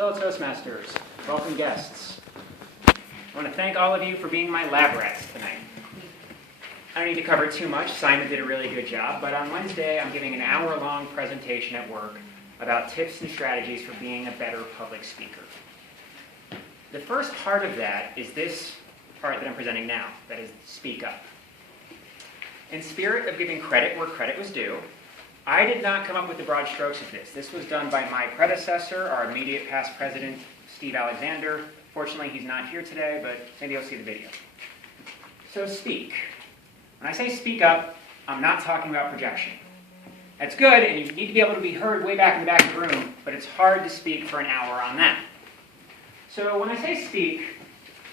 fellow Toastmasters, welcome guests. I want to thank all of you for being my lab rats tonight. I don't need to cover too much. Simon did a really good job, but on Wednesday I'm giving an hour-long presentation at work about tips and strategies for being a better public speaker. The first part of that is this part that I'm presenting now, that is speak up. In spirit of giving credit where credit was due, I did not come up with the broad strokes of this. This was done by my predecessor, our immediate past president, Steve Alexander. Fortunately, he's not here today, but maybe you'll see the video. So speak. When I say speak up, I'm not talking about projection. That's good, and you need to be able to be heard way back in the back of the room, but it's hard to speak for an hour on that. So when I say speak,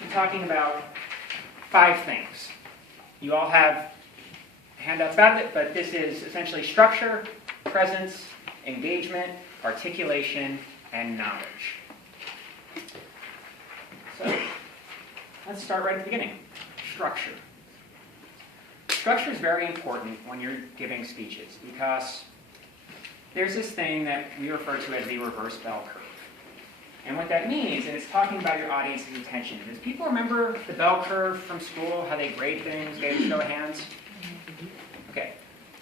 I'm talking about 5 things. You all have handouts about it, but this is essentially structure, presence, engagement, articulation, and knowledge. So let's start right at the beginning. Structure. Structure is very important when you're giving speeches because there's this thing that we refer to as the reverse bell curve. And what that means, and it's talking about your audience's attention, is people remember the bell curve from school, how they grade things, gave a show of hands? Okay,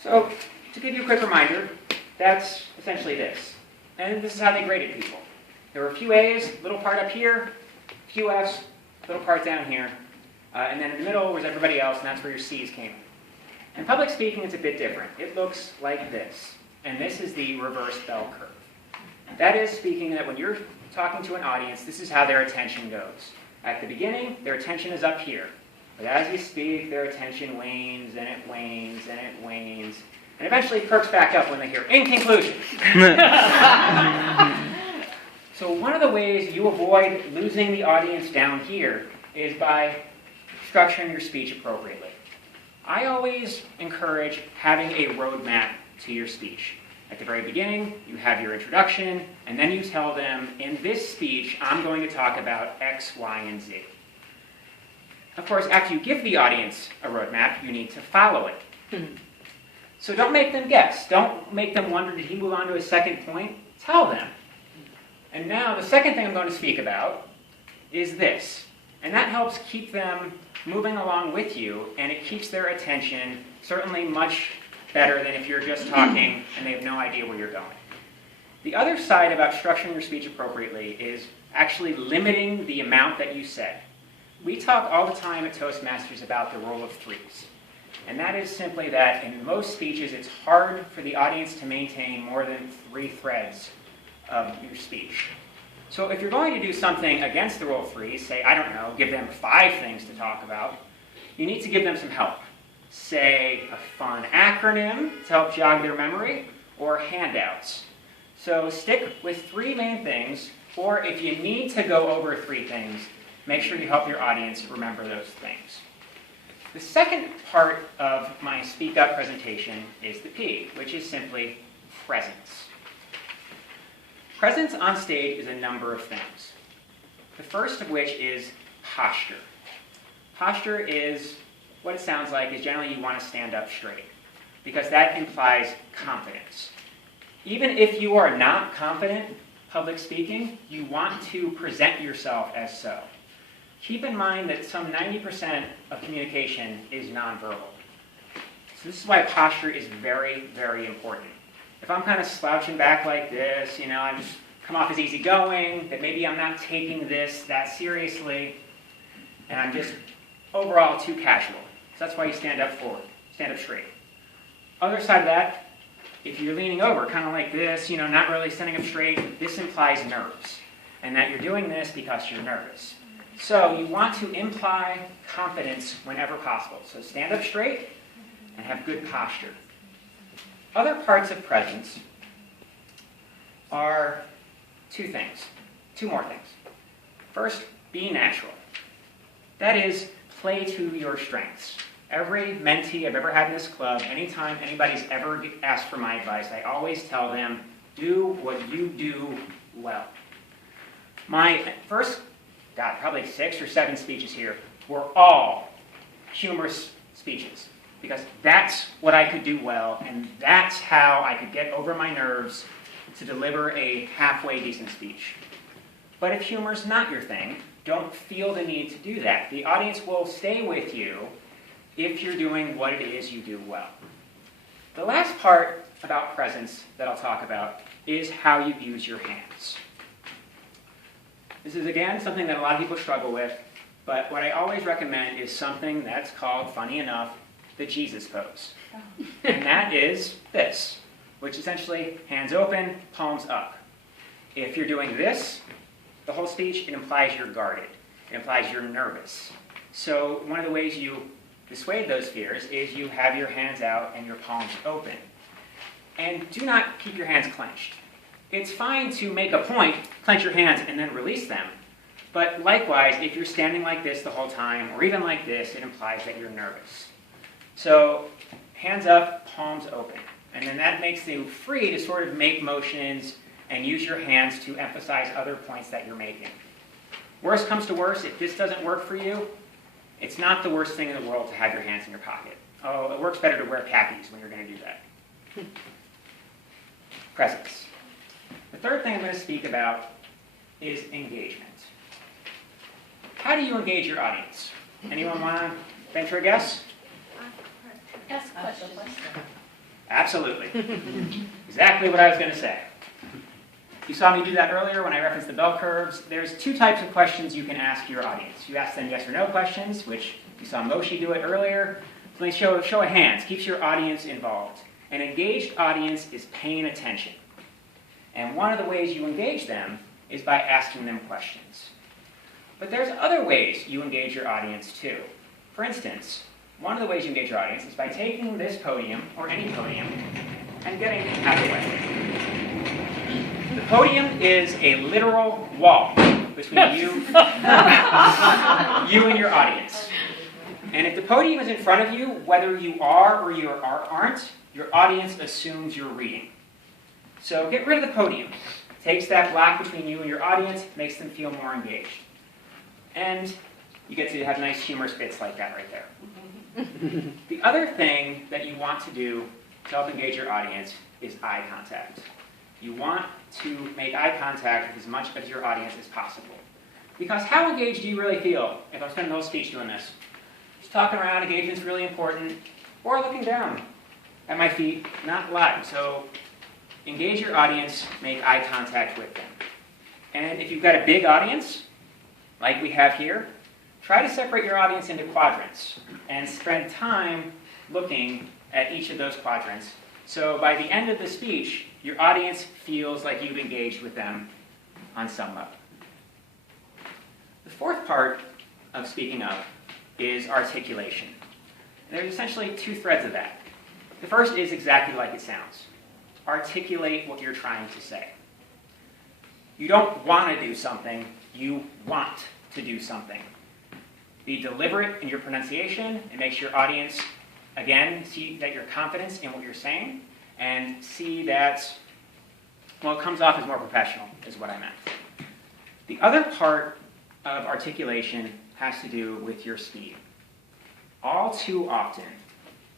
so to give you a quick reminder, that's essentially this. And this is how they graded people. There were a few A's, little part up here, a few F's, little part down here, and then in the middle was everybody else, and that's where your C's came. In public speaking, it's a bit different. It looks like this, and this is the reverse bell curve. That is speaking that when you're talking to an audience, this is how their attention goes. At the beginning, their attention is up here. But as you speak, their attention wanes, and it wanes, and it wanes, and eventually perks back up when they hear, in conclusion. So one of the ways you avoid losing the audience down here is by structuring your speech appropriately. I always encourage having a roadmap to your speech. At the very beginning, you have your introduction, and then you tell them, in this speech, I'm going to talk about X, Y, and Z. Of course, after you give the audience a roadmap, you need to follow it. So don't make them guess. Don't make them wonder, did he move on to his second point? Tell them. And now, the second thing I'm going to speak about is this. And that helps keep them moving along with you, and it keeps their attention certainly much better than if you're just talking and they have no idea where you're going. The other side about structuring your speech appropriately is actually limiting the amount that you say. We talk all the time at Toastmasters about the rule of 3s. And that is simply that in most speeches, it's hard for the audience to maintain more than 3 threads of your speech. So if you're going to do something against the rule of 3s, say, I don't know, give them 5 things to talk about, you need to give them some help. Say a fun acronym to help jog their memory, or handouts. So stick with 3 main things, or if you need to go over 3 things, make sure you help your audience remember those things. The second part of my Speak Up presentation is the P, which is simply presence. Presence on stage is a number of things. The first of which is posture. Posture is what it sounds like is generally you want to stand up straight, because that implies confidence. Even if you are not confident public speaking, you want to present yourself as so. Keep in mind that some 90% of communication is nonverbal. So this is why posture is very, very important. If I'm kind of slouching back like this, I just come off as easygoing, that maybe I'm not taking this that seriously, and I'm just overall too casual. So that's why you stand up forward, stand up straight. Other side of that, if you're leaning over, kind of like this, not really standing up straight, this implies nerves, and that you're doing this because you're nervous. So you want to imply confidence whenever possible. So stand up straight and have good posture. Other parts of presence are 2 more things. First, be natural. That is, play to your strengths. Every mentee I've ever had in this club, anytime anybody's ever asked for my advice, I always tell them, do what you do well. My first, probably 6 or 7 speeches here were all humorous speeches, because that's what I could do well, and that's how I could get over my nerves to deliver a halfway decent speech. But if humor's not your thing, don't feel the need to do that. The audience will stay with you if you're doing what it is you do well. The last part about presence that I'll talk about is how you use your hands. This is, again, something that a lot of people struggle with, but what I always recommend is something that's called, funny enough, the Jesus pose. And that is this, which essentially hands open, palms up. If you're doing this, the whole speech, it implies you're guarded. It implies you're nervous. So one of the ways you dissuade those fears is you have your hands out and your palms open. And do not keep your hands clenched. It's fine to make a point, clench your hands, and then release them. But likewise, if you're standing like this the whole time, or even like this, it implies that you're nervous. So hands up, palms open. And then that makes you free to sort of make motions and use your hands to emphasize other points that you're making. Worst comes to worst, if this doesn't work for you, it's not the worst thing in the world to have your hands in your pocket. Oh, it works better to wear khakis when you're going to do that. Presence. The third thing I'm going to speak about is engagement. How do you engage your audience? Anyone want to venture a guess? Ask questions. Absolutely. Exactly what I was going to say. You saw me do that earlier when I referenced the bell curves. There's two types of questions you can ask your audience. You ask them yes or no questions, which you saw Moshe do it earlier. So they show of hands, keeps your audience involved. An engaged audience is paying attention. And one of the ways you engage them is by asking them questions. But there's other ways you engage your audience too. For instance, one of the ways you engage your audience is by taking this podium, or any podium, and getting it out of the way. The podium is a literal wall between you and your audience. And if the podium is in front of you, whether you are or you aren't, your audience assumes you're reading. So get rid of the podium. It takes that block between you and your audience, makes them feel more engaged. And you get to have nice humorous bits like that right there. The other thing that you want to do to help engage your audience is eye contact. You want to make eye contact with as much of your audience as possible. Because how engaged do you really feel if I'm spending the whole speech doing this? Just talking around, engagement's really important, or looking down at my feet, not live. So engage your audience, make eye contact with them. And if you've got a big audience, like we have here, try to separate your audience into quadrants and spend time looking at each of those quadrants. So by the end of the speech, your audience feels like you've engaged with them on some level. The fourth part of speaking up is articulation. And there's essentially two threads of that. The first is exactly like it sounds. Articulate what you're trying to say. You don't want to do something, you want to do something. Be deliberate in your pronunciation. It makes your audience, again, see that you're confident in what you're saying, and see that, well, it comes off as more professional, is what I meant. The other part of articulation has to do with your speed. All too often,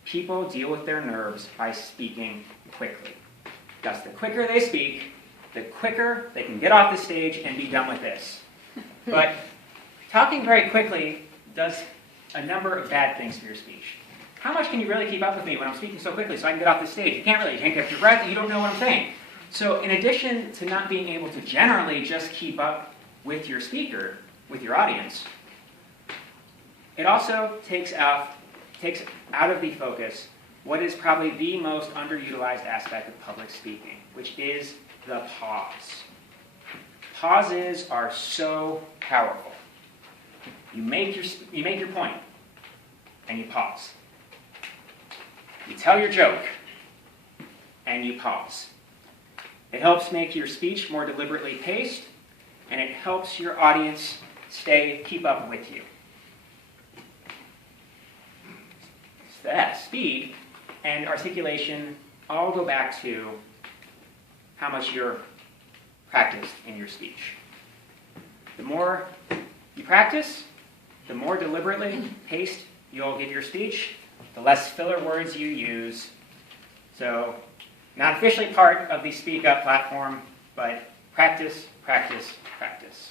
people deal with their nerves by speaking quickly. Because the quicker they speak, the quicker they can get off the stage and be done with this. But talking very quickly does a number of bad things for your speech. How much can you really keep up with me when I'm speaking so quickly so I can get off the stage? You can't really. You can't catch your breath, and you don't know what I'm saying. So in addition to not being able to generally just keep up with your speaker, with your audience, it also takes out of the focus what is probably the most underutilized aspect of public speaking, which is the pause. Pauses are so powerful. You make your point, and you pause. You tell your joke, and you pause. It helps make your speech more deliberately paced, and it helps your audience keep up with you. So that speed and articulation all go back to how much you're practiced in your speech. The more you practice, the more deliberately paced you'll give your speech, the less filler words you use. So, not officially part of the Speak Up platform, but Practice, practice, practice.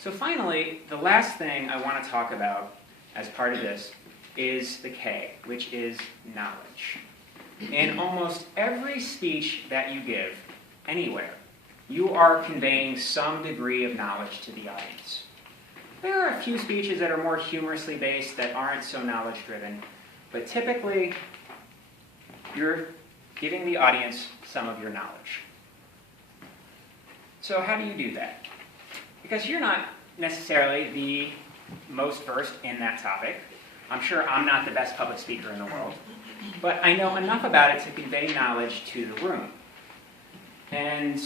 So finally, the last thing I want to talk about as part of this is the K, which is knowledge. In almost every speech that you give, anywhere, you are conveying some degree of knowledge to the audience. There are a few speeches that are more humorously based that aren't so knowledge-driven, but typically, you're giving the audience some of your knowledge. So how do you do that? Because you're not necessarily the most versed in that topic. I'm sure I'm not the best public speaker in the world, but I know enough about it to convey knowledge to the room. And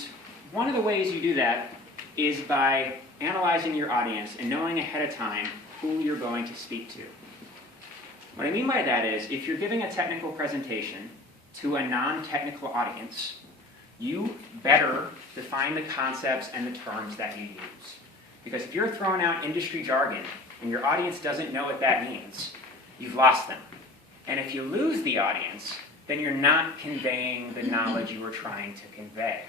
one of the ways you do that is by analyzing your audience and knowing ahead of time who you're going to speak to. What I mean by that is, if you're giving a technical presentation to a non-technical audience, you better define the concepts and the terms that you use. Because if you're throwing out industry jargon and your audience doesn't know what that means, you've lost them. And if you lose the audience, then you're not conveying the knowledge you were trying to convey.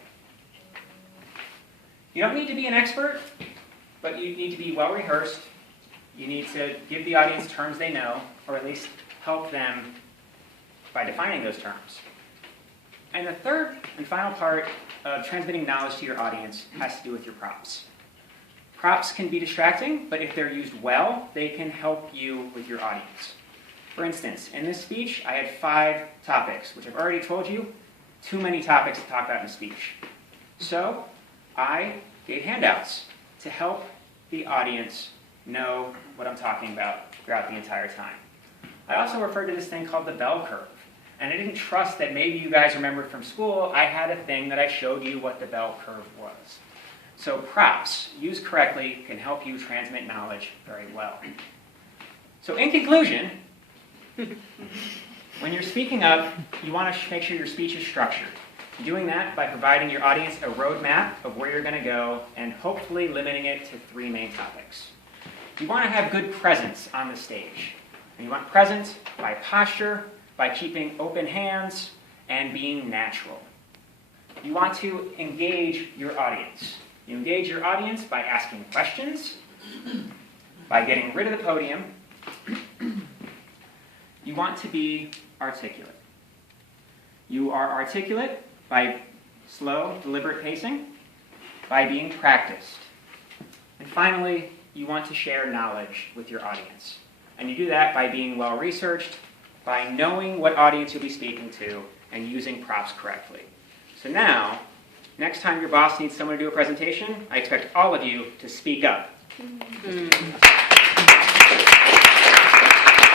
You don't need to be an expert, but you need to be well rehearsed. You need to give the audience terms they know, or at least help them by defining those terms. And the third and final part of transmitting knowledge to your audience has to do with your props. Props can be distracting, but if they're used well, they can help you with your audience. For instance, in this speech, I had 5 topics, which I've already told you, too many topics to talk about in a speech. So I gave handouts to help the audience know what I'm talking about throughout the entire time. I also referred to this thing called the bell curve. And I didn't trust that maybe you guys remembered from school, I had a thing that I showed you what the bell curve was. So props, used correctly, can help you transmit knowledge very well. So in conclusion, when you're speaking up, you want to make sure your speech is structured. Doing that by providing your audience a roadmap of where you're going to go and hopefully limiting it to 3 main topics. You want to have good presence on the stage. And you want presence by posture, by keeping open hands, and being natural. You want to engage your audience. You engage your audience by asking questions, by getting rid of the podium. You want to be articulate. You are articulate by slow, deliberate pacing, by being practiced. And finally, you want to share knowledge with your audience. And you do that by being well-researched, by knowing what audience you'll be speaking to, and using props correctly. So now, next time your boss needs someone to do a presentation, I expect all of you to speak up.